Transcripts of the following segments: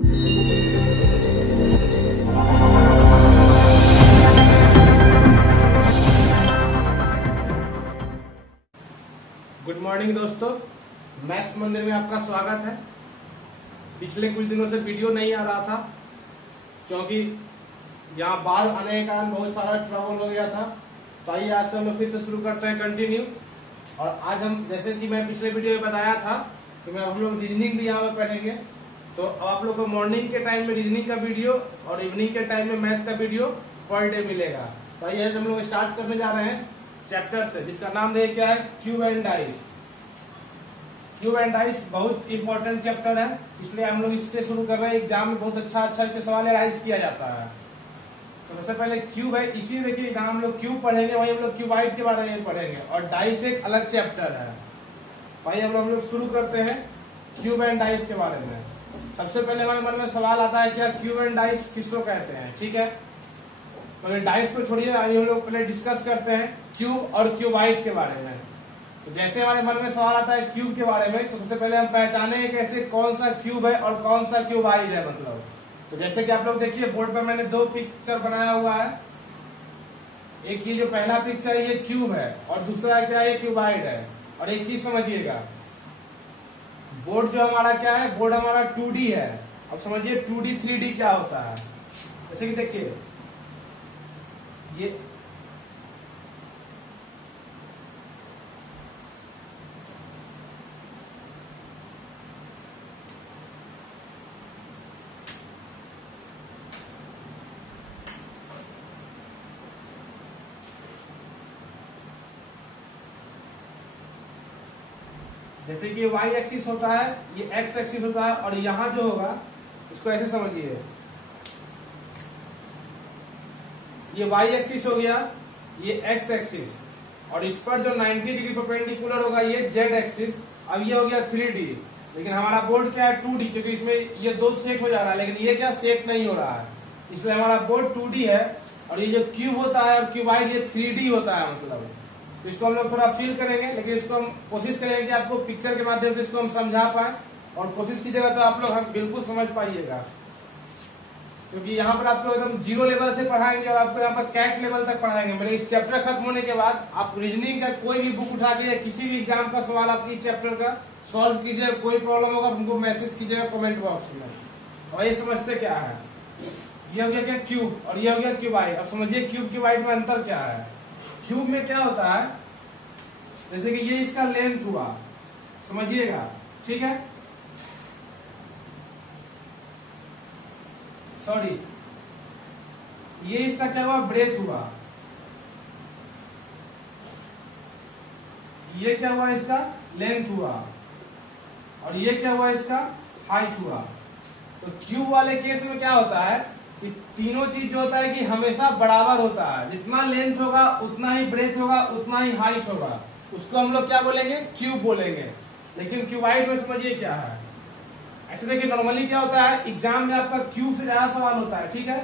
Good morning दोस्तों, maths मंदिर में आपका स्वागत है। पिछले कुछ दिनों से वीडियो नहीं आ रहा था क्योंकि यहाँ बाढ़ आने के कारण बहुत सारा ट्रबल हो गया था। तो आइए आज से हम लोग फिर से शुरू करते हैं कंटिन्यू। और आज हम, जैसे कि मैं पिछले वीडियो में बताया था कि मैं हम लोग रीजनिंग भी यहाँ पे पढ़ेंगे। तो आप लोग को मॉर्निंग के टाइम में रीजनिंग का वीडियो और इवनिंग के टाइम में मैथ का वीडियो पर डे मिलेगा। तो आइए हम लोग स्टार्ट करने जा रहे हैं चैप्टर से, जिसका नाम देखिए क्या है, cube and dice. Cube and dice बहुत इंपॉर्टेंट चैप्टर है, इसलिए हम लोग इससे शुरू कर रहे हैं। एग्जाम में बहुत अच्छा इससे सवाल राइज किया जाता है। तो सबसे पहले क्यूब है, इसी देखिए जहाँ हम लोग क्यूब पढ़ेंगे वही हम लोग क्यूबाइड के बारे में पढ़ेंगे, और डाइस एक अलग चैप्टर है। भाई हम लोग शुरू करते हैं क्यूब एंड डाइस के बारे में। सबसे पहले हमारे मन में सवाल आता है क्या क्यूब एंड डाइस किसको कहते हैं। ठीक है, तो डाइस को छोड़िए, हम लोग पहले डिस्कस करते हैं क्यूब और क्यूबाइड के बारे में। तो जैसे हमारे मन में सवाल आता है क्यूब के बारे में, तो सबसे पहले हम पहचाने कैसे कौन सा क्यूब है और कौन सा क्यूबाइड है। मतलब तो जैसे कि आप लोग देखिए बोर्ड पर मैंने दो पिक्चर बनाया हुआ है। एक ये जो पहला पिक्चर है ये क्यूब है और दूसरा क्या है, क्यूबाइड है। और एक चीज समझिएगा, बोर्ड जो हमारा क्या है, बोर्ड हमारा 2D है। अब समझिए 2D 3D क्या होता है। जैसे कि देखिए ये जैसे कि y एक्सिस होता है, ये x एक्सिस होता है, और यहाँ जो होगा इसको ऐसे समझिए, ये y एक्सिस हो गया, ये x एक्सिस, और इस पर जो 90 डिग्री परपेंडिकुलर होगा ये z एक्सिस। अब ये हो गया 3D, लेकिन हमारा बोर्ड क्या है 2D, क्योंकि इसमें ये दो सेट हो जा रहा है, लेकिन ये क्या सेट नहीं हो रहा है, इसलिए हमारा बोर्ड 2D है। और ये जो क्यूब होता है और क्यूबाइड ये 3D होता है। मतलब तो इसको हम लोग थोड़ा फील करेंगे, लेकिन इसको हम कोशिश करेंगे कि आपको पिक्चर के माध्यम से इसको हम समझा पाए, और कोशिश कीजिएगा तो आप लोग बिल्कुल समझ पाइएगा। क्योंकि यहाँ पर आप लोग एकदम जीरो लेवल से पढ़ाएंगे और आपको यहाँ पर कैट लेवल तक पढ़ाएंगे। मेरे इस चैप्टर खत्म होने के बाद आप रीजनिंग का कोई भी बुक उठा के या किसी भी एग्जाम का सवाल आपकी चैप्टर का सॉल्व कीजिए। कोई प्रॉब्लम होगा हमको मैसेज कीजिएगा कमेंट बॉक्स में। और ये समझते क्या है, ये हो गया क्या क्यूब और ये हो गया क्यूबाइड। अब समझिए क्यूब क्यूबाइड में अंतर क्या है। क्यूब में क्या होता है, जैसे कि ये इसका लेंथ हुआ, समझिएगा, ठीक है, सॉरी, ये इसका क्या हुआ, ब्रेथ हुआ, ये क्या हुआ, इसका लेंथ हुआ, और ये क्या हुआ, इसका हाइट हुआ। तो क्यूब वाले केस में क्या होता है कि तीनों चीज जो होता है कि हमेशा बराबर होता है। जितना लेंथ होगा उतना ही ब्रेथ होगा उतना ही हाइट होगा, उसको हम लोग क्या बोलेंगे, क्यूब बोलेंगे। लेकिन क्यूबाइड में समझिए क्या है। ऐसे देखिए नॉर्मली क्या होता है, एग्जाम में आपका क्यूब से ज्यादा सवाल होता है, ठीक है,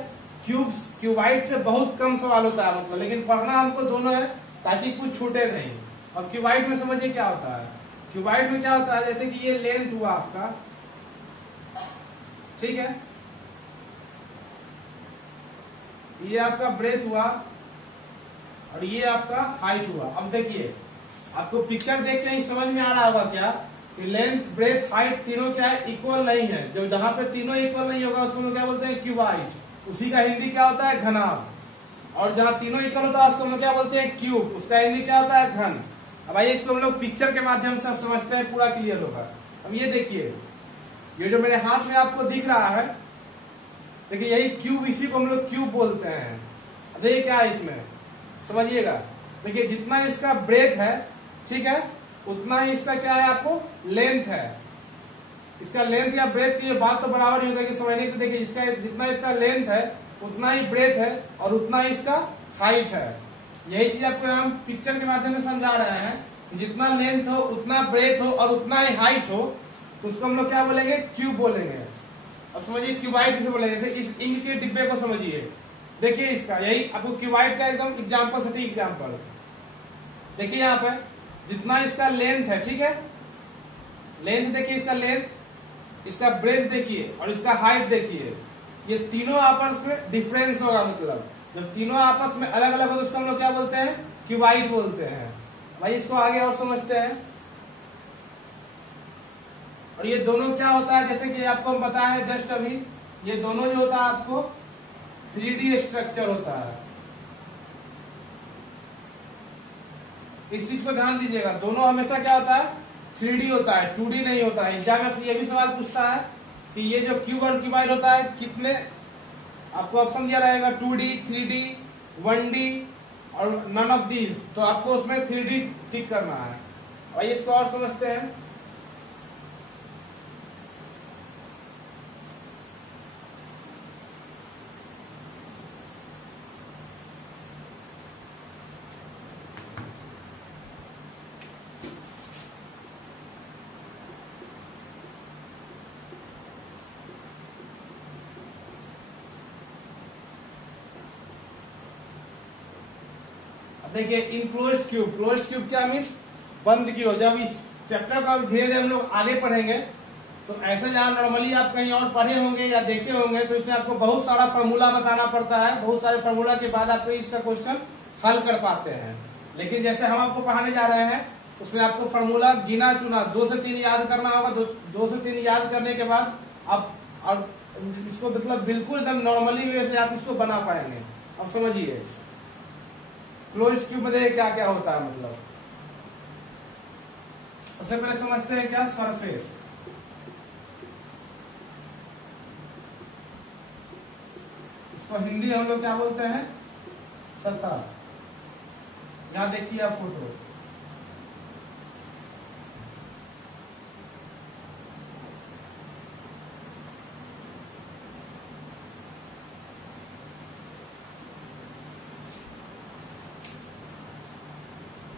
क्यूबाइड से बहुत कम सवाल होता है। मतलब लेकिन पढ़ना हमको दोनों है ताकि कुछ छूटे नहीं। और क्यूबाइड में समझिए क्या होता है, क्यूबाइड में क्या होता है, जैसे कि ये लेंथ हुआ आपका, ठीक है, ये आपका ब्रेथ हुआ और ये आपका हाइट हुआ। अब देखिए आपको पिक्चर देख के ही समझ में आ रहा होगा क्या कि लेंथ ब्रेथ हाइट तीनों क्या है, इक्वल नहीं है। जो जहां पे तीनों इक्वल नहीं होगा उसको हम क्या बोलते हैं, क्यूबाइड। उसी का हिंदी क्या होता है, घनाभ। और जहां तीनों इक्वल होता है उसको हम क्या बोलते हैं, क्यूब। उसका हिंदी क्या होता है, घन। अब आइए इसको हम लोग पिक्चर के माध्यम से समझते हैं, पूरा क्लियर होगा। अब ये देखिए, ये जो मेरे हाथ में आपको दिख रहा है, देखिए यही क्यूब, इसी को हम लोग क्यूब बोलते हैं। देखिए क्या है इसमें, समझिएगा। देखिए जितना इसका ब्रेथ है, ठीक है, उतना ही इसका क्या है, आपको लेंथ है। इसका लेंथ या ब्रेथ की बात तो बराबर ही होगा कि समझने के। देखिए इसका जितना इसका लेंथ है उतना ही ब्रेथ है और उतना ही इसका हाइट है। यही चीज आपको हम पिक्चर के माध्यम से समझा रहे हैं। जितना लेंथ हो उतना ब्रेथ हो और उतना ही हाइट हो, तो उसको हम लोग क्या बोलेंगे, क्यूब बोलेंगे। अब समझिए क्यूबाइड किसे बोलेंगे, जैसे इस इंक के डिब्बे को समझिए। देखिए इसका, यही आपको क्यूबाइड का एकदम एग्जाम्पल, सटीक एग्जाम्पल। देखिए यहाँ पे जितना इसका लेंथ है, ठीक है, लेंथ देखिए इसका लेंथ, इसका ब्रेथ देखिए और इसका हाइट देखिए, ये तीनों आपस में डिफरेंस होगा। मतलब जब तीनों आपस में अलग अलग हो तो उसको हम लोग क्या बोलते हैं, क्यूबाइड बोलते हैं। भाई इसको आगे और समझते हैं। और ये दोनों क्या होता है, जैसे कि आपको पता है जस्ट अभी, ये दोनों जो होता है आपको 3D स्ट्रक्चर होता है। इस चीज को ध्यान दीजिएगा, दोनों हमेशा क्या होता है, 3D होता है, 2D नहीं होता है। एग्जाम में ये भी सवाल पूछता है कि ये जो क्यूब और क्यूबाइड होता है कितने, आपको ऑप्शन दिया रहेगा 2D, 3D, 1D और नन ऑफ दीज, तो आपको उसमें 3D टिक करना है। आइए इसको और समझते हैं। देखिए इनक्लोज्ड क्यूब, क्लोज्ड क्यूब क्या मीन्स बंद क्यूब। जब इस चैप्टर का धीरे धीरे हम लोग आगे पढ़ेंगे तो ऐसे जहां नॉर्मली आप कहीं और पढ़े होंगे या देखे होंगे तो इसमें आपको बहुत सारा फॉर्मूला बताना पड़ता है, बहुत सारे फॉर्मूला के बाद आप इसका क्वेश्चन हल कर पाते हैं। लेकिन जैसे हम आपको पढ़ाने जा रहे हैं उसमें आपको फॉर्मूला गिना चुना 2 से 3 याद करना होगा। 2 से 3 याद करने के बाद आप और इसको मतलब बिल्कुल एकदम नॉर्मली वे से आप इसको बना पाएंगे। अब समझिए क्लोज क्यूब में क्या क्या होता है। मतलब सबसे पहले समझते हैं क्या, सरफेस। इसको हिंदी हम लोग क्या बोलते हैं, सतह। यहां देखिए आप फोटो,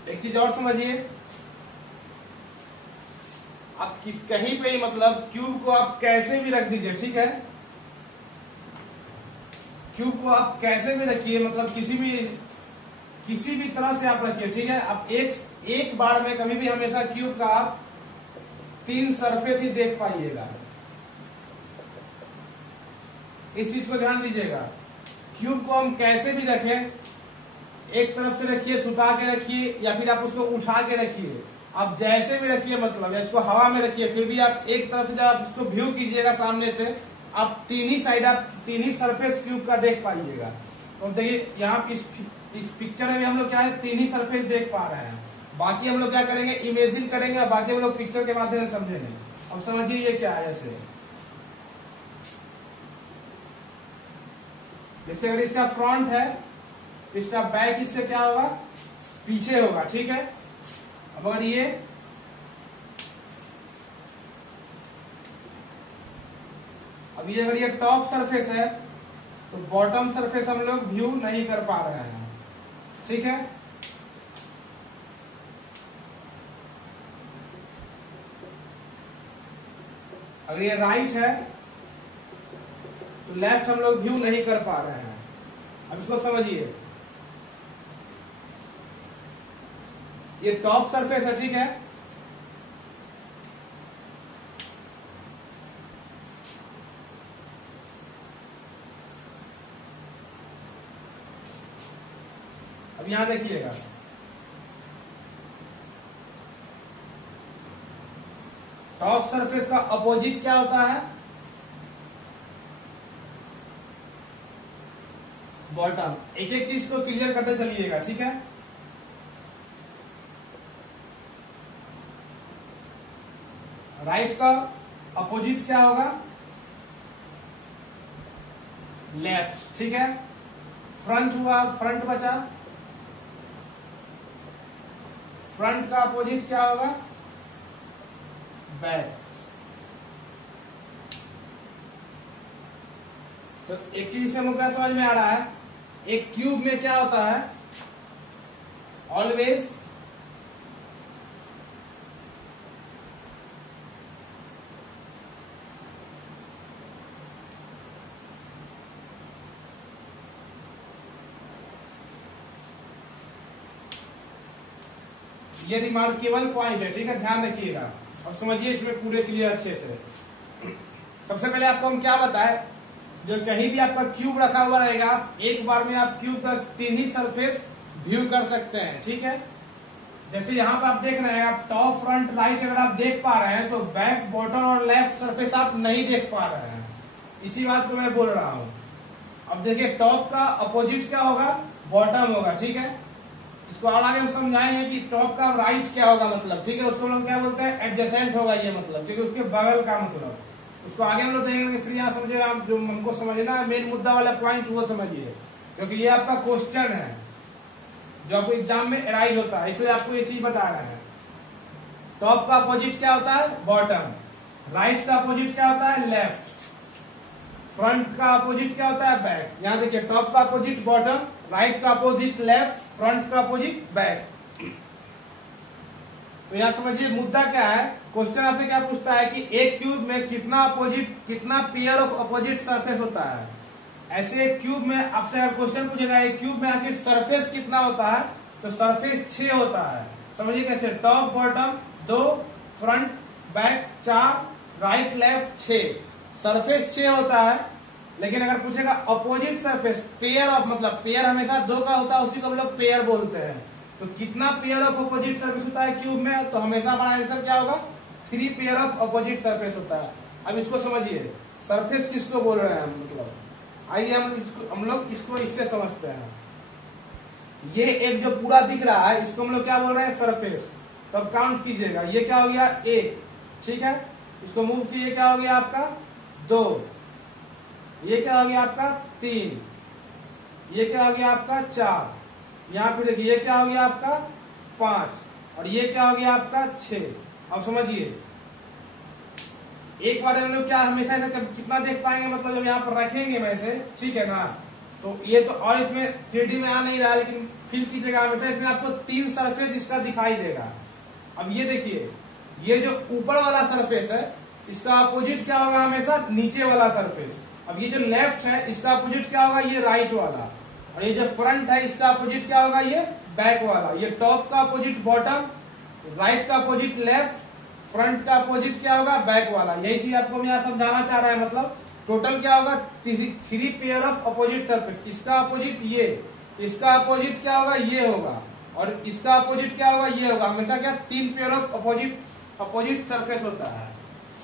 एक चीज और समझिए, आप कहीं पे ही मतलब क्यूब को आप कैसे भी रख दीजिए, ठीक है, क्यूब को आप कैसे भी रखिए, मतलब किसी भी तरह से आप रखिए, ठीक है। आप एक बार में कभी भी हमेशा क्यूब का आप 3 सरफेस ही देख पाइएगा। इस चीज को ध्यान दीजिएगा, क्यूब को हम कैसे भी रखें, एक तरफ से रखिए, सुता के रखिए या फिर आप उसको उठा के रखिए, आप जैसे भी रखिए, मतलब इसको हवा में रखिए, फिर भी आप एक तरफ से जब आप इसको व्यू कीजिएगा सामने से, आप 3 ही साइड, आप 3 ही सरफेस क्यूब का देख पाइएगा। तो देखिए यहाँ इस पिक्चर में भी हम लोग क्या है, 3 ही सरफेस देख पा रहे हैं। बाकी हम लोग क्या करेंगे, इमेजिन करेंगे और बाकी हम लोग पिक्चर के माध्यम से समझेंगे। अब समझिए ये क्या है, जैसे अगर इसका फ्रंट है, इसका बैक इससे क्या होगा, पीछे होगा, ठीक है। अब अगर ये अगर ये टॉप सरफेस है तो बॉटम सरफेस हम लोग व्यू नहीं कर पा रहे हैं, ठीक है। अगर ये राइट है तो लेफ्ट हम लोग व्यू नहीं कर पा रहे हैं। अब इसको समझिए, ये टॉप सरफेस है, ठीक है। अब यहां देखिएगा, टॉप सरफेस का अपोजिट क्या होता है, बॉटम। एक एक चीज को क्लियर करते चलिएगा, ठीक है। राइट का अपोजिट क्या होगा, लेफ्ट, ठीक है। फ्रंट हुआ, फ्रंट बचा, फ्रंट का अपोजिट क्या होगा, बैक। तो एक चीज से मुझे समझ में आ रहा है, एक क्यूब में क्या होता है, ऑलवेज ये रिमार्केबल पॉइंट है, ठीक है, ध्यान रखिएगा और समझिए इसमें पूरे क्लियर अच्छे से। सबसे पहले आपको हम क्या बताएं, जो कहीं भी आपका क्यूब रखा हुआ रहेगा, एक बार में आप क्यूब का 3 ही सरफेस व्यू कर सकते हैं। ठीक है, जैसे यहाँ पे आप देख रहे हैं, आप टॉप फ्रंट राइट अगर आप देख पा रहे हैं तो बैक बॉटम और लेफ्ट सरफेस आप नहीं देख पा रहे हैं। इसी बात को मैं बोल रहा हूँ। अब देखिए टॉप का अपोजिट क्या होगा, बॉटम होगा। ठीक है, इसको और आगे हम समझाएंगे कि टॉप का राइट क्या होगा मतलब। ठीक है, उसको हम लोग क्या बोलते हैं, एडजेसेंट होगा ये मतलब, क्योंकि उसके बगल का मतलब। उसको आगे हम लोग देखेंगे, फिर यहाँ समझिए आप, जो हमको समझना है मेन मुद्दा वाला पॉइंट वो समझिए, क्योंकि ये आपका क्वेश्चन है जो आपको एग्जाम में अराइज होता है, इसलिए आपको ये चीज बता रहे हैं। टॉप का अपोजिट क्या होता है, बॉटम। राइट का अपोजिट क्या होता है, लेफ्ट। फ्रंट का अपोजिट क्या होता है, बैक। यहाँ देखिए टॉप का अपोजिट बॉटम, राइट का अपोजिट लेफ्ट, फ्रंट का अपोजिट बैक। तो यहाँ समझिए मुद्दा क्या है। क्वेश्चन आपसे क्या पूछता है कि एक क्यूब में कितना पेयर ऑफ अपोजिट सरफेस होता है। ऐसे एक क्यूब में आपसे अगर क्वेश्चन पूछेगा एक क्यूब में आखिर सरफेस कितना होता है, तो सरफेस 6 होता है। समझिए कैसे, top bottom 2, front back 4, right left 6, surface 6 होता है। लेकिन अगर पूछेगा अपोजिट सरफेस, पेयर ऑफ, मतलब पेयर हमेशा 2 का होता है, उसी को हम लोग पेयर बोलते हैं। तो कितना पेयर ऑफ अपोजिट सरफेस होता है क्यूब में, तो हमेशा हमारा आंसर क्या होगा, 3 पेयर ऑफ अपोजिट सरफेस होता है। अब इसको समझिए, सरफेस किसको बोल रहे हैं हम, मतलब आइए हम लोग इसको इससे समझते हैं। ये एक जो पूरा दिख रहा है इसको हम लोग क्या बोल रहे हैं, सरफेस। तब काउंट कीजिएगा, ये क्या हो गया 1। ठीक है, इसको मूव कीजिए, क्या हो गया आपका 2, ये क्या हो गया आपका 3, ये क्या हो गया आपका 4, यहाँ पे देखिए ये क्या हो गया आपका 5, और ये क्या हो गया आपका 6। अब समझिए एक बार हम लोग क्या हमेशा ऐसा कितना देख पाएंगे, मतलब जब यहाँ पर रखेंगे वैसे, ठीक है ना। तो ये तो और इसमें 3D में आ नहीं रहा, लेकिन फील कीजिएगा हमेशा इसमें आपको 3 सरफेस इसका दिखाई देगा। अब ये देखिए, ये जो ऊपर वाला सरफेस है इसका अपोजिट क्या होगा, हमेशा नीचे वाला सरफेस। अब ये जो लेफ्ट है इसका अपोजिट क्या होगा, ये राइट वाला। और ये जो फ्रंट है इसका अपोजिट क्या होगा, ये बैक वाला। ये टॉप का अपोजिट बॉटम, राइट का अपोजिट लेफ्ट, फ्रंट का अपोजिट क्या होगा, बैक वाला। यही चीज आपको मैं यहाँ समझाना चाह रहा है। मतलब टोटल क्या होगा, 3 पेयर ऑफ अपोजिट सरफेस। इसका अपोजिट ये, इसका अपोजिट क्या होगा, ये होगा, और इसका अपोजिट क्या होगा, ये होगा। हमेशा क्या 3 पेयर ऑफ अपोजिट सरफेस होता है।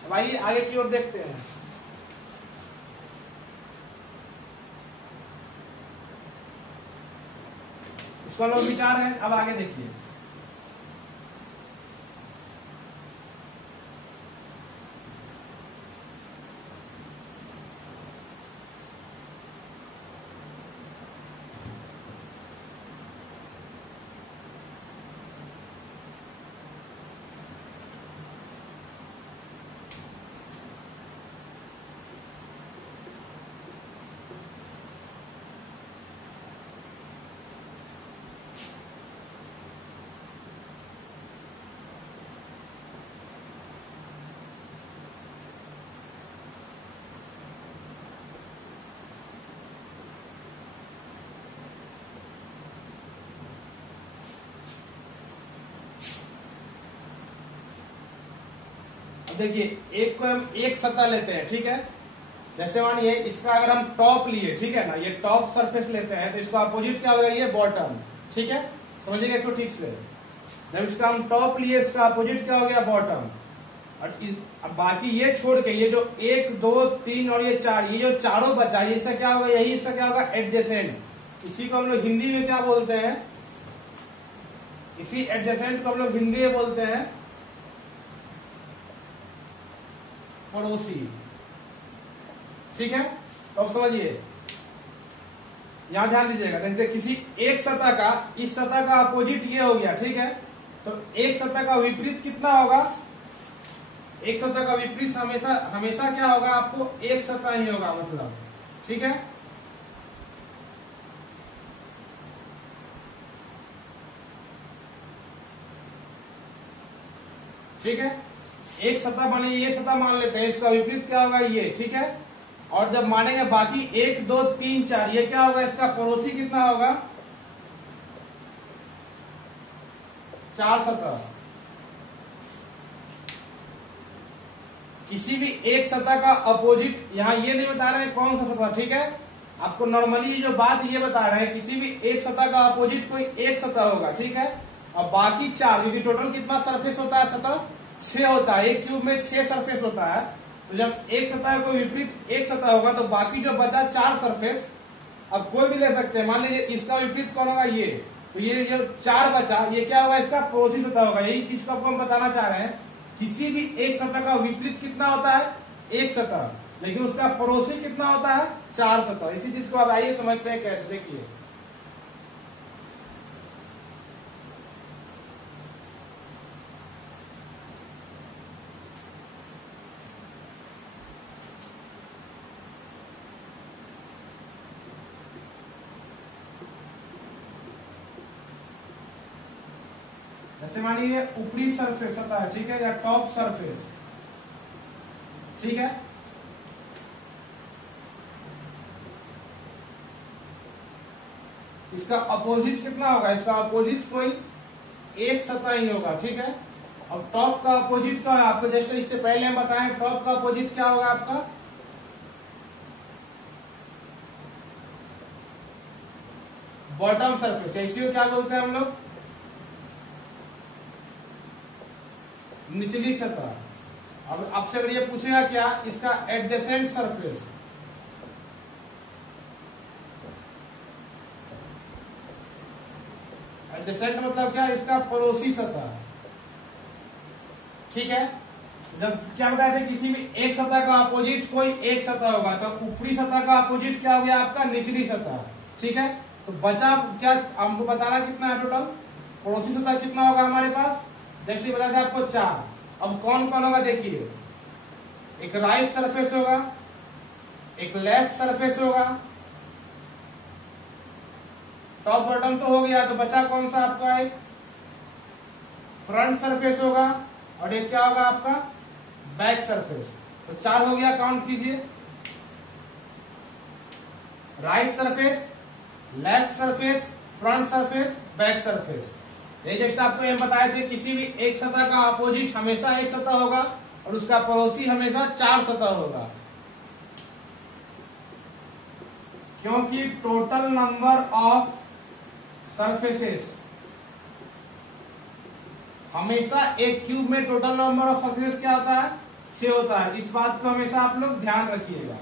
भाई आगे की ओर देखते हैं। इसको लोग विचार है, अब आगे देखिए। देखिए एक को हम एक सतह लेते हैं, ठीक है। जैसे मानिए इसका अगर हम टॉप लिए, ठीक है ना, ये टॉप सरफेस लेते हैं तो इसका अपोजिट क्या होगा, ये बॉटम। ठीक है, समझिएगा इसको ठीक से। जब इसका हम टॉप लिए, इसका अपोजिट क्या हो गया, बॉटम। और अब बाकी ये छोड़ के ये जो 1 2 3 और ये 4, ये जो चारों बचा, ये इसका क्या होगा, यही इसका क्या होगा, एडजेसेंट। इसी को हम लोग हिंदी में क्या बोलते हैं, इसी एडजेसेंट को हम लोग हिंदी में बोलते हैं पड़ोसी। ठीक है, तो अब समझिए, यहां ध्यान दीजिएगा। जैसे किसी एक सतह का, इस सतह का अपोजिट ये हो गया, ठीक है। तो एक सतह का विपरीत कितना होगा, एक सतह का विपरीत हमेशा क्या होगा, आपको एक सतह ही होगा मतलब। ठीक है, ठीक है, एक सतह बने, ये सतह मान लेते हैं, इसका विपरीत क्या होगा, ये। ठीक है, और जब मानेंगे बाकी 1 2 3 4, ये क्या होगा, इसका पड़ोसी कितना होगा, 4 सतह। किसी भी एक सतह का अपोजिट, यहाँ ये नहीं बता रहे हैं कौन सा सतह, ठीक है, आपको नॉर्मली जो बात ये बता रहे हैं किसी भी एक सतह का अपोजिट कोई एक सतह होगा, ठीक है, और बाकी 4, क्योंकि टोटल कितना सरफेस होता है, सतह 6 होता है, एक क्यूब में 6 सरफेस होता है, तो जब एक सतह कोई विपरीत एक सतह होगा तो बाकी जो बचा 4 सरफेस, अब कोई भी ले सकते हैं, मान लीजिए इसका विपरीत कौन होगा, ये, तो ये जो 4 बचा ये क्या होगा, इसका पड़ोसी सतह होगा। यही चीज को आपको हम बताना चाह रहे हैं, किसी भी एक सतह का विपरीत कितना होता है, एक सतह, लेकिन उसका पड़ोसी कितना होता है, 4 सतह। इसी चीज को आप आइए समझते हैं कैसे, देखिए जैसे मानिए ऊपरी सरफेस सतह है, ठीक है, या टॉप सरफेस, ठीक है, इसका अपोजिट कितना होगा, इसका अपोजिट कोई एक सतह ही होगा, ठीक है। अब टॉप का अपोजिट क्या है, आपको जस्ट इससे पहले हम बताएं, टॉप का अपोजिट क्या होगा आपका, बॉटम सरफेस, इसी को क्या बोलते हैं हम लोग, निचली सतह। अब आपसे अगर ये पूछेगा क्या, इसका एडजेसेंट सरफेस, एडजेसेंट मतलब क्या, इसका पड़ोसी सतह, ठीक है। जब क्या बताए थे, किसी भी एक सतह का अपोजिट कोई एक सतह होगा, तो ऊपरी सतह का अपोजिट क्या हो गया आपका, निचली सतह, ठीक है। तो बचा क्या, हमको बताना कितना है टोटल, पड़ोसी सतह कितना होगा हमारे पास, जैसे बता दें आपको 4। अब कौन कौन होगा देखिए, एक राइट सरफेस होगा, एक लेफ्ट सरफेस होगा, टॉप बॉटम तो हो गया, तो बचा कौन सा आपका, एक फ्रंट सरफेस होगा, और एक क्या होगा आपका, बैक सरफेस। तो 4 हो गया, काउंट कीजिए, right surface, left surface, front surface, back surface. ये जस्ट आपको ये बताए थे, किसी भी एक सतह का अपोजिट हमेशा एक सतह होगा और उसका पड़ोसी हमेशा 4 सतह होगा, क्योंकि टोटल नंबर ऑफ सरफेसेस, हमेशा एक क्यूब में टोटल नंबर ऑफ सरफेसेस क्या होता है, 6 होता है। इस बात को हमेशा आप लोग ध्यान रखिएगा।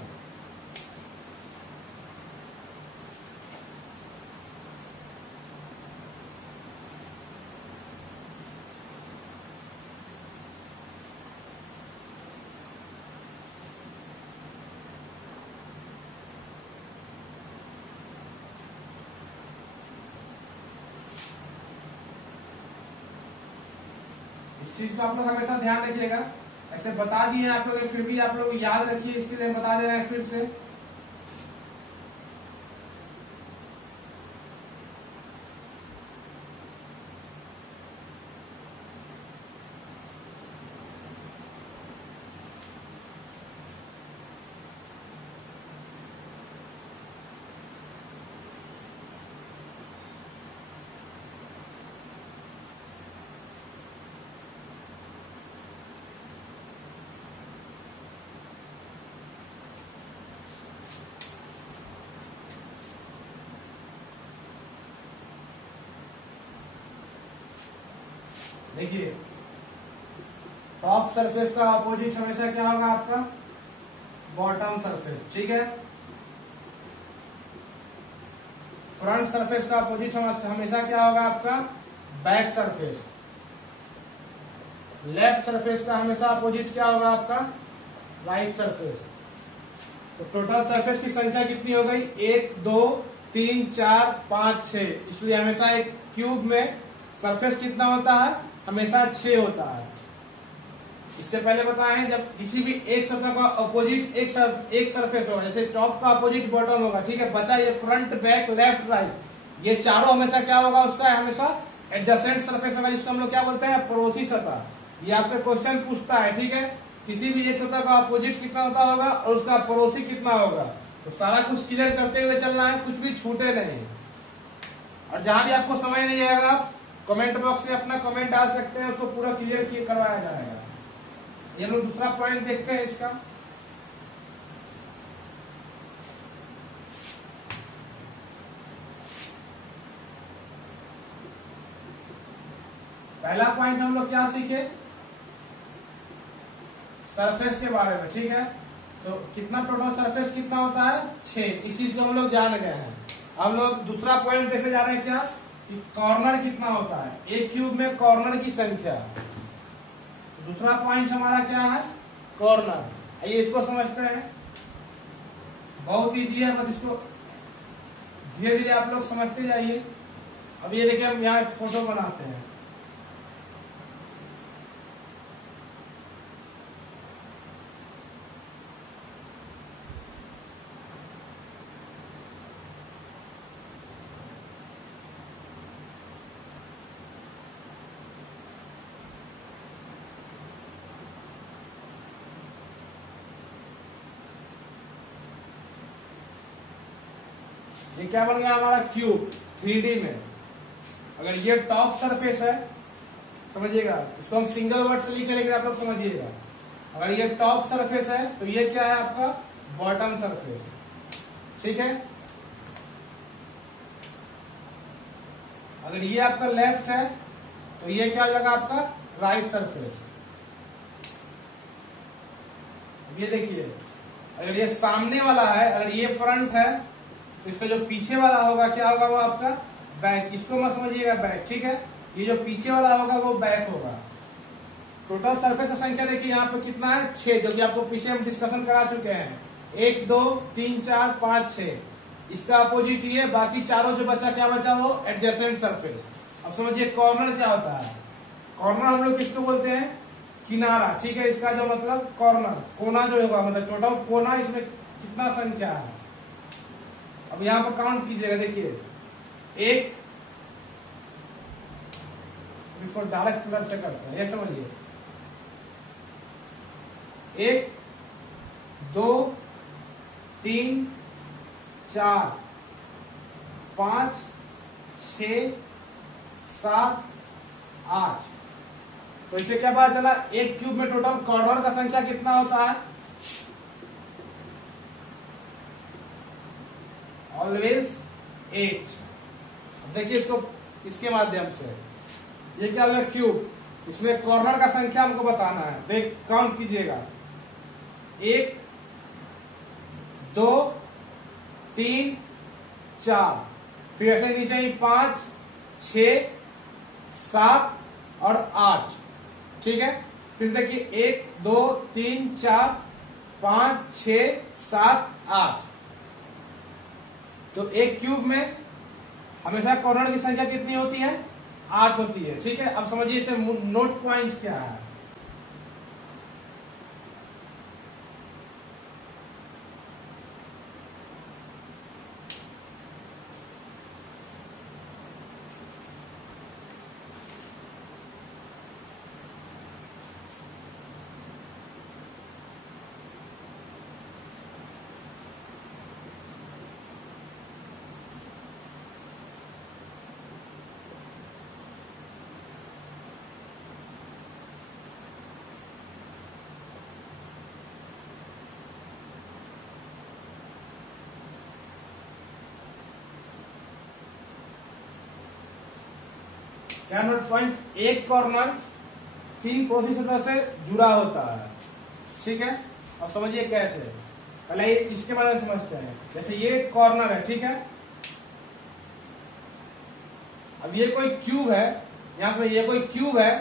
इस चीज को आप लोग हमेशा ध्यान रखिएगा। ऐसे बता दिए आप लोग, फिर भी आप लोग याद रखिए, इसके लिए बता दे रहे हैं फिर से। देखिए, टॉप सरफेस का अपोजिट हमेशा क्या होगा आपका, बॉटम सरफेस, ठीक है। फ्रंट सरफेस का अपोजिट हमेशा क्या होगा आपका, बैक सरफेस। लेफ्ट सरफेस का हमेशा अपोजिट क्या होगा आपका, राइट सरफेस। तो टोटल सरफेस की संख्या कितनी हो गई, 1 2 3 4 5 6। इसलिए हमेशा एक क्यूब में सरफेस कितना होता है, हमेशा 6 होता है। इससे पहले बताएं, जब किसी भी एक सतह का अपोजिट एक सरफेस होगा, जैसे टॉप का अपोजिट बॉटम होगा, ठीक है, बचा ये फ्रंट बैक लेफ्ट राइट, ये चारों हमेशा क्या होगा, उसका हमेशा एडजेसेंट सरफेस होगा, जिसको हम लोग क्या बोलते हैं, पड़ोसी सतह। ये आपसे क्वेश्चन पूछता है, ठीक है, किसी भी एक सतह का अपोजिट कितना होता होगा और उसका पड़ोसी कितना होगा। तो सारा कुछ क्लियर करते हुए चलना है, कुछ भी छूटे नहीं। और जहां भी आपको समझ नहीं आएगा, कमेंट बॉक्स में अपना कमेंट डाल सकते हैं, उसको पूरा क्लियर करवाया जाएगा। ये लोग दूसरा पॉइंट देखते हैं इसका। पहला पॉइंट हम लोग क्या सीखे, सरफेस के बारे में, ठीक है। तो कितना टोटल सरफेस कितना होता है, 6। इस चीज को हम लोग जान गए हैं। हम लोग दूसरा पॉइंट देखने जा रहे हैं क्या, कि कॉर्नर कितना होता है, एक क्यूब में कॉर्नर की संख्या। दूसरा पॉइंट हमारा क्या है, कॉर्नर। आइए इसको समझते हैं, बहुत ईजी है, बस इसको धीरे धीरे आप लोग समझते जाइए। अब ये देखिए हम यहाँ एक फोटो बनाते हैं। ये क्या बन गया हमारा, क्यूब 3D में। अगर ये टॉप सरफेस है, समझिएगा, इसको हम सिंगल वर्ड से लिखे, लेकिन आप लोग समझिएगा। अगर ये टॉप सरफेस है तो ये क्या है आपका, बॉटम सरफेस, ठीक है। अगर ये आपका लेफ्ट है तो ये क्या हो जाएगा आपका, राइट सरफेस। ये देखिए, अगर ये सामने वाला है, अगर ये फ्रंट है, तो इसका जो पीछे वाला होगा क्या होगा, वो आपका बैक। इसको मत समझिएगा बैक, ठीक है। ये जो पीछे वाला होगा वो बैक होगा। टोटल सरफेस की संख्या देखिए यहाँ पे कितना है, 6, जो कि आपको पीछे हम डिस्कशन करा चुके हैं। 1 2 3 4 5 6, इसका अपोजिट ये, बाकी चारों जो बचा, क्या बचा, वो एडजेसेंट सरफेस। अब समझिए कॉर्नर क्या होता है। कॉर्नर हम लोग किसको बोलते हैं, किनारा, ठीक है। इसका जो मतलब कॉर्नर, कोना जो होगा, मतलब टोटल कोना, इसमें कितना संख्या है। अब यहां पर काउंट कीजिएगा, देखिए 1, इसको डायरेक्ट कलर से करते हैं, ये समझिए। 1 2 3 4 5 6 7 8। तो इससे क्या पता चला, एक क्यूब में टोटल कॉर्नर का संख्या कितना होता है, ऑलवेज 8। देखिए इसको इसके माध्यम से, ये क्या होगा, क्यूब, इसमें कॉर्नर का संख्या हमको बताना है। देख काउंट कीजिएगा, 1 2 3 4, फिर ऐसे नीचे ही 5 6 7 और 8, ठीक है। फिर देखिए 1 2 3 4 5 6 7 8। तो एक क्यूब में हमेशा कॉर्नर की संख्या कितनी होती है, 8 होती है, ठीक है। अब समझिए इसे नोट पॉइंट क्या है। क्या नोट पॉइंट, एक कॉर्नर 3 पड़ोसी सतह से जुड़ा होता है, ठीक है। अब समझिए कैसे, पहले ये इसके बारे में समझते हैं। जैसे ये कॉर्नर है, ठीक है। अब ये कोई क्यूब है, यहां पे ये कोई क्यूब है,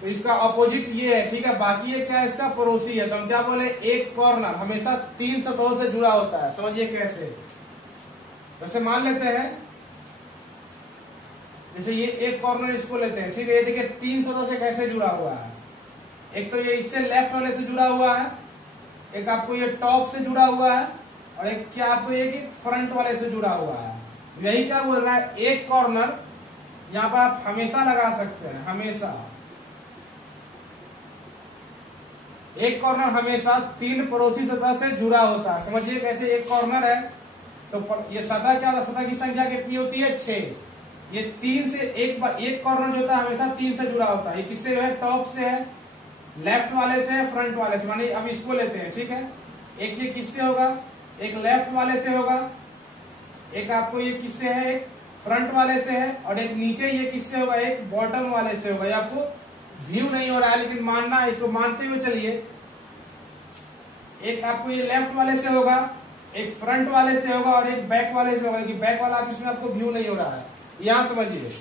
तो इसका अपोजिट ये है, ठीक है। बाकी ये क्या है, इसका पड़ोसी है। तो हम क्या बोले, एक कॉर्नर हमेशा 3 सतहों से जुड़ा होता है। समझिए कैसे, जैसे मान लेते हैं, जैसे ये एक कॉर्नर इसको लेते हैं, ठीक है। ये देखिए 3 सतहों से कैसे जुड़ा हुआ है। एक तो ये इससे लेफ्ट वाले से जुड़ा हुआ है, एक आपको ये टॉप से जुड़ा हुआ है, और एक क्या आपको ये फ्रंट वाले से जुड़ा हुआ है। यही क्या बोल रहा है, एक कॉर्नर यहाँ पर आप हमेशा लगा सकते हैं, हमेशा एक कॉर्नर हमेशा 3 पड़ोसी सतह से जुड़ा होता है। समझिए कैसे, एक कॉर्नर है तो ये सतह क्या होता है, सतह की संख्या कितनी होती है, 6। ये 3 से एक कॉर्नर जो होता है हमेशा 3 से जुड़ा होता है। ये किससे है, टॉप से है, लेफ्ट वाले से है फ्रंट वाले से, मानिए अब इसको लेते हैं, ठीक है। एक ये किससे होगा, एक लेफ्ट वाले से होगा, एक आपको ये किससे है, एक फ्रंट वाले से है, और एक नीचे ये किससे होगा, एक बॉटम वाले से होगा। ये आपको व्यू नहीं हो रहा है लेकिन मानना है, इसको मानते हुए चलिए। एक आपको ये लेफ्ट वाले से होगा, एक फ्रंट वाले से होगा और एक बैक वाले से होगा, कि बैक वाला आप इसमें आपको व्यू नहीं हो रहा है। यहां समझिए,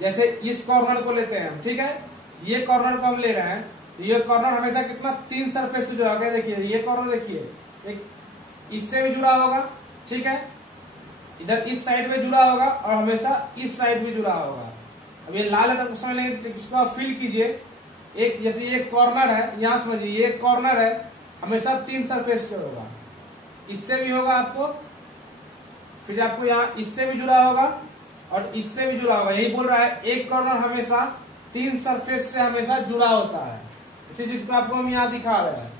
जैसे इस कॉर्नर को लेते हैं हम, ठीक है, ये कॉर्नर को हम ले रहे हैं, ये कॉर्नर हमेशा कितना 3 सरफेस से जुड़ा होगा। देखिए ये कॉर्नर देखिए, एक इससे भी जुड़ा होगा, ठीक है, इधर इस साइड में जुड़ा होगा और हमेशा इस साइड भी जुड़ा होगा। अब ये लाल है तो समझ लेंगे, इसको आप फिल कीजिए। एक जैसे ये कॉर्नर है, यहां समझिए ये कॉर्नर है, हमेशा 3 सरफेस से होगा, इससे भी होगा आपको, फिर आपको यहाँ इससे भी जुड़ा होगा और इससे भी जुड़ा होगा। यही बोल रहा है, एक कॉर्नर हमेशा 3 सरफेस से हमेशा जुड़ा होता है। इसी चीज को आपको हम यहाँ दिखा रहे हैं।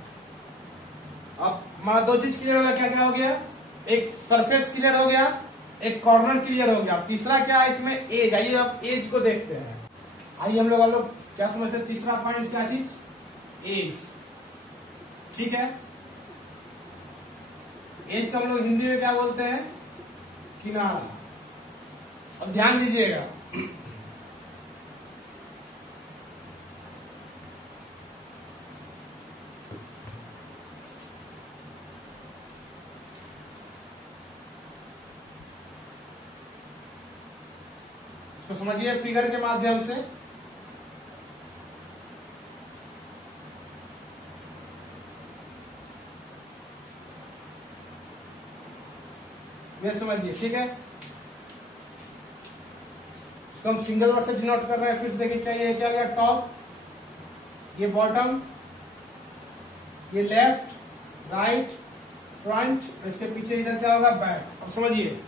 अब हमारा 2 चीज क्लियर हो गया, क्या क्या हो गया, एक सरफेस क्लियर हो गया, एक कॉर्नर क्लियर हो गया। तीसरा क्या है इसमें, एज। आइए अब एज को देखते हैं। आइए हम लोग क्या समझते हैं, तीसरा पॉइंट क्या चीज, एज, ठीक है। एज को हम लोग हिंदी में क्या बोलते हैं, किनारा। अब ध्यान दीजिएगा, इसको समझिए फिगर के माध्यम से। ये समझिए, ठीक है। इसको हम सिंगल वर्ड से डिनोट कर रहे हैं। फिर देखिए क्या ये क्या गया, टॉप, ये बॉटम, ये लेफ्ट, राइट, फ्रंट, इसके पीछे इधर क्या होगा, बैक। अब समझिए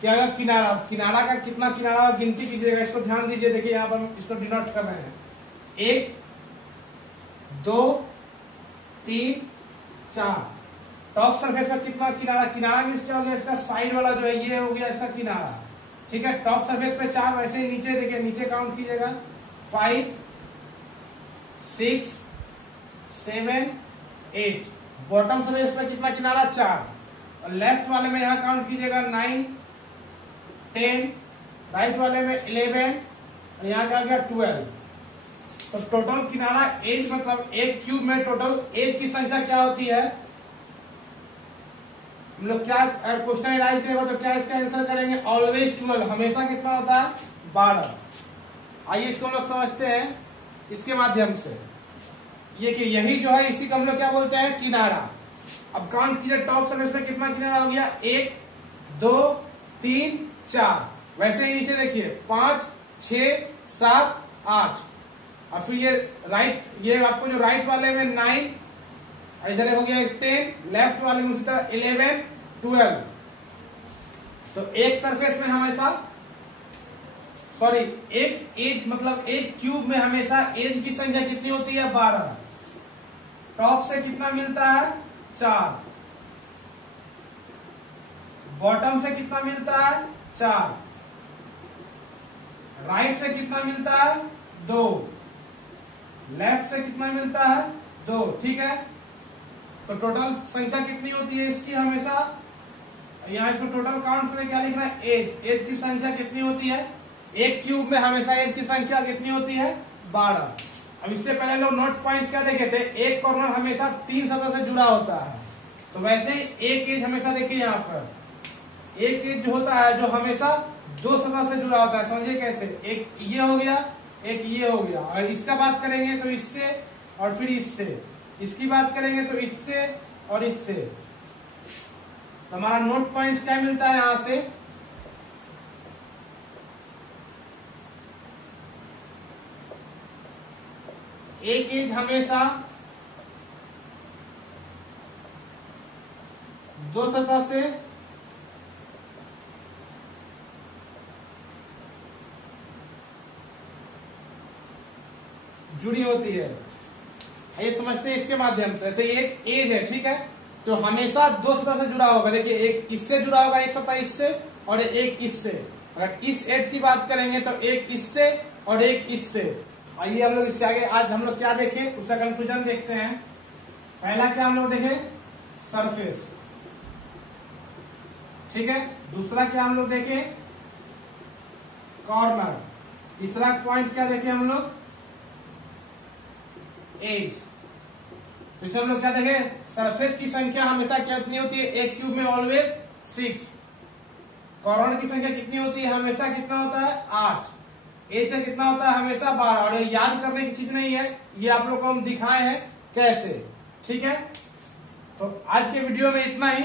क्या होगा, किनारा। किनारा का कितना किनारा गिनती कीजिएगा, इसको ध्यान दीजिए। देखिए यहाँ पर हम इसको डिनोट कर रहे हैं, 1 2 3 4। टॉप सरफेस पर कितना किनारा, किनारा मीन्स क्या हो गया, इसका साइड वाला जो है ये हो गया इसका किनारा, ठीक है। टॉप सरफेस पे 4, वैसे ही नीचे देखिए, नीचे काउंट कीजिएगा, 5 6 7 8। बॉटम सरफेस पे कितना किनारा, 4। और लेफ्ट वाले में यहां काउंट कीजिएगा 9 10, राइट वाले में 11 और यहाँ क्या गया 12। तो टोटल किनारा एज, मतलब एक क्यूब में टोटल एज की संख्या क्या होती है। हम लोग क्या क्वेश्चन राइज करेगा तो क्या इसका आंसर करेंगे, ऑलवेज 12, हमेशा कितना होता है, 12। आइए इसको हम लोग समझते हैं इसके माध्यम से। ये कि यही जो है, इसी को हम लोग क्या बोलते हैं, किनारा। अब काउंट कीजिए, टॉप सरफेस में कितना किनारा हो गया, 1 2 3 4। वैसे ही नीचे देखिए, 5 6 7 8। और फिर ये राइट, ये आपको जो राइट वाले में 9 और इधर हो गया 10, लेफ्ट वाले में उसी तरह 11 12। तो एक सरफेस में हमेशा, सॉरी, एक एज मतलब एक क्यूब में हमेशा एज की संख्या कितनी होती है, 12। टॉप से कितना मिलता है, 4। बॉटम से कितना मिलता है, 4। राइट से कितना मिलता है, 2। लेफ्ट से कितना मिलता है, 2, ठीक है। तो टोटल संख्या कितनी होती है इसकी, हमेशा यहाँ इसको टोटल काउंट करके क्या लिखना है, एज। एज की संख्या कितनी होती है, एक क्यूब में हमेशा एज की संख्या कितनी होती है, 12। अब इससे पहले लोग नोट पॉइंट्स क्या देखे थे, एक कॉर्नर हमेशा 3 सतह से जुड़ा होता है। तो वैसे ही एक एज हमेशा देखिए, यहाँ पर एक एज जो होता है, जो हमेशा 2 सतह से जुड़ा होता है। समझिए कैसे, एक ये हो गया, एक ये हो गया, और इसका बात करेंगे तो इससे, और फिर इससे, इसकी बात करेंगे तो इससे और इससे। तो हमारा नोट पॉइंट क्या मिलता है, यहां से एक एज हमेशा 2 सतह से जुड़ी होती है। ये समझते हैं इसके माध्यम से। ऐसे एक एज है, ठीक है, तो हमेशा 2 सतह से जुड़ा होगा। देखिए एक इससे जुड़ा होगा, एक सतह इससे और एक इससे। अगर इस एज की बात करेंगे तो एक इससे और एक इससे। आइए हम लोग इसके आगे आज हम लोग क्या देखें उसका कंक्लूजन देखते हैं। पहला क्या हम लोग देखें, सरफेस, ठीक है। दूसरा क्या हम लोग देखें, कॉर्नर। तीसरा पॉइंट क्या देखें हम लोग, एज। जैसे हम लोग क्या देखें, सरफेस की संख्या हमेशा कितनी होती है, एक क्यूब में ऑलवेज 6। कॉर्नर की संख्या कितनी होती है, हमेशा कितना होता है, 8। एज का कितना होता है, हमेशा 12। और ये याद करने की चीज नहीं है, ये आप लोग को हम दिखाए हैं कैसे, ठीक है। तो आज के वीडियो में इतना ही।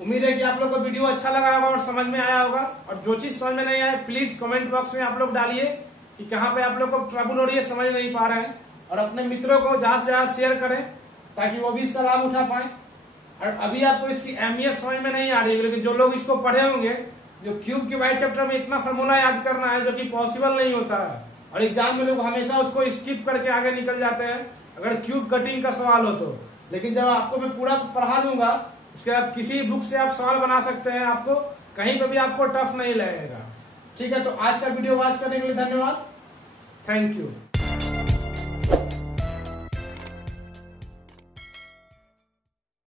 उम्मीद है कि आप लोग को वीडियो अच्छा लगा होगा और समझ में आया होगा। और जो चीज समझ में नहीं आए प्लीज कमेंट बॉक्स में आप लोग डालिए कि कहाँ पे आप लोग को ट्रबल हो रही है, समझ नहीं पा रहे हैं। और अपने मित्रों को ज्यादा से ज्यादा शेयर करें ताकि वो भी इसका लाभ उठा पाए। और अभी आपको इसकी अहमियत समझ में नहीं आ रही है, लेकिन जो लोग इसको पढ़े होंगे, जो क्यूब के वाइट चैप्टर में इतना फार्मूला याद करना है जो कि पॉसिबल नहीं होता है, और एग्जाम में लोग हमेशा उसको स्किप करके आगे निकल जाते हैं अगर क्यूब कटिंग का सवाल हो तो। लेकिन जब आपको मैं पूरा पढ़ा दूंगा उसके बाद किसी बुक से आप सवाल बना सकते हैं, आपको कहीं पर भी आपको टफ नहीं लगेगा, ठीक है। तो आज का वीडियो वॉच करने के लिए धन्यवाद, थैंक यू।